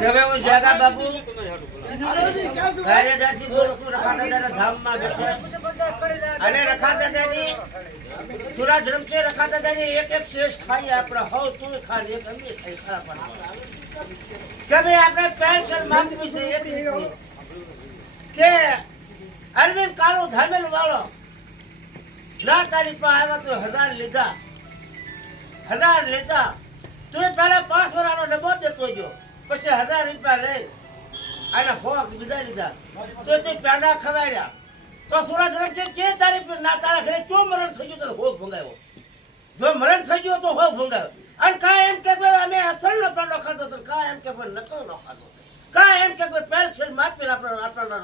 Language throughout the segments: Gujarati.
હવે હું જાગા બાબુ કાર્યદર્શી બોલું છું રખાદાદાના ધામમાં બેઠા અને રખાદાદાની સુરાજ રમશે રખાદાદાની એક એક શેષ ખાઈએ આપણે હવ તું ખા એક અમે ખાઈ ખરા પણ કે ભાઈ આપણે પેન્શન માંગવી છે એક રીતની કે અરવિંદ કાળો ધામેલ વાળો ના તારી પાસે આવ્યા તો 1000 લીધા તું પહેલા 5 વર્ષનો ડબ્બો દેતો જો પછી 1000 રૂપિયા લઈ અને હોક બીજા લીધા તો તે પેંડા ખવાડ્યા તો સુરજ રમશે કે તારી ના તારા ઘરે ચો મરણ થઈ ગયું તો હોક ભંગાવ્યો જો મરણ થઈ ગયો તો હોક ભંગાવ્યો અને કા એમ કે અમે અસલનો પેંડો ખાધો છે કા એમ કે નકલ નો ખાધો કા એમ કે પેન્શન માપી આપણા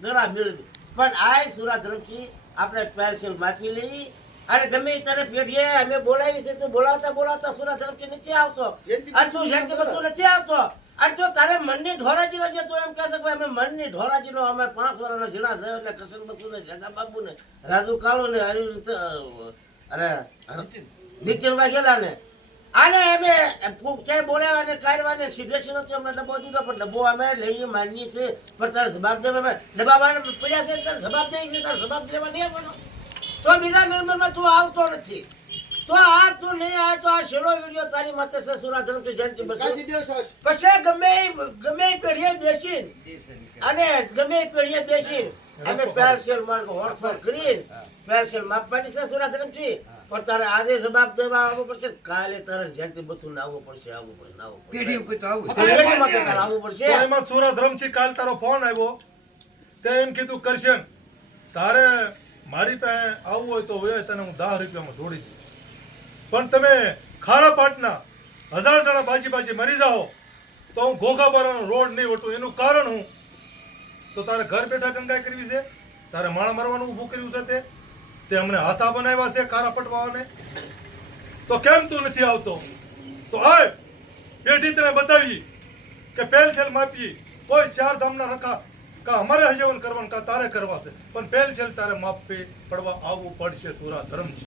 ગળા મેળવી પણ આ સુરજ રમશી આપણે પેન્શન માપી લઈ અને ગમે તારે પેઢીએ અમે બોલાવી છે તું બોલાવતા સુરત તરફથી નથી આવતો અને તું શાંતિ બધું નથી આવતો અને જો તારે મનની ઢોરાજીનો જે તું એમ કહે છે કે અમે મનની ઢોરાજીનો અમે 5 વર્ષનો જીણા છે એટલે કૃષ્ણ બસુ ને જગા બાબુ ને રાજુ કાળો ને અરે નીતિન વાઘેલા ને આને અમે ક્યાંય બોલાવ્યા ને કાઢવાને સીધે સીધો અમને ડબ્બો દીધો પણ ડબ્બો અમે લઈએ માનીએ છીએ પણ તારે જવાબ દેવા દબાવવાને પડ્યા છે તારે જવાબ દેવી છે તારે જવાબ દેવા નહીં આપવાનો તો બીજા નંબરમાં તું આવતો નથી તો આ તું નહીં આવે તો આ છેલ્લો વિડીયો તારી માથે છે સુરત રમશી જયંતિ પછી ગમે પેઢીએ બેસીને અને ગમે પેઢીએ બેસીને અમે પેન્સિલ માર્ગ હોડફોડ કરીને પેન્સિલ માપવાની છે સુરત રમશી પણ તારે આજે જવાબ દેવા આવવો પડશે કાલે તારે જયંતિ બસુ આવવું પડશે પેઢી ઉપર તો આવવું પડશે એમાં સુરત રમશી કાલ તારો ફોન આવ્યો તે એમ કીધું કરશે તારે મારી પાસે આવવું હોય તો હોય તને હું 10 રૂપિયામાં છોડી દઉં પણ તમે ખારા પાટના 1000 જણા બાજી મરી જાઓ તો હું ઘોઘાબારાનો રોડ નહીં વટું એનું કારણ હું તો તારે ઘર બેઠા ગંગાઈ કરવી છે તારે માણા મારવાનું ઊભું કર્યું છે તે અમને હાથા બનાવ્યા છે ખારા પટવાને તો કેમ તું નથી આવતો તો આય પેઢી તને બતાવી કે પેલ છેલ માપી કોઈ 4 ધામના રખા કા અમારે હજવન કરવાનું કા તારે કરવા છે પણ પેલ છેલ તારે માપે પડવા આવવું પડશે સુરત રમશી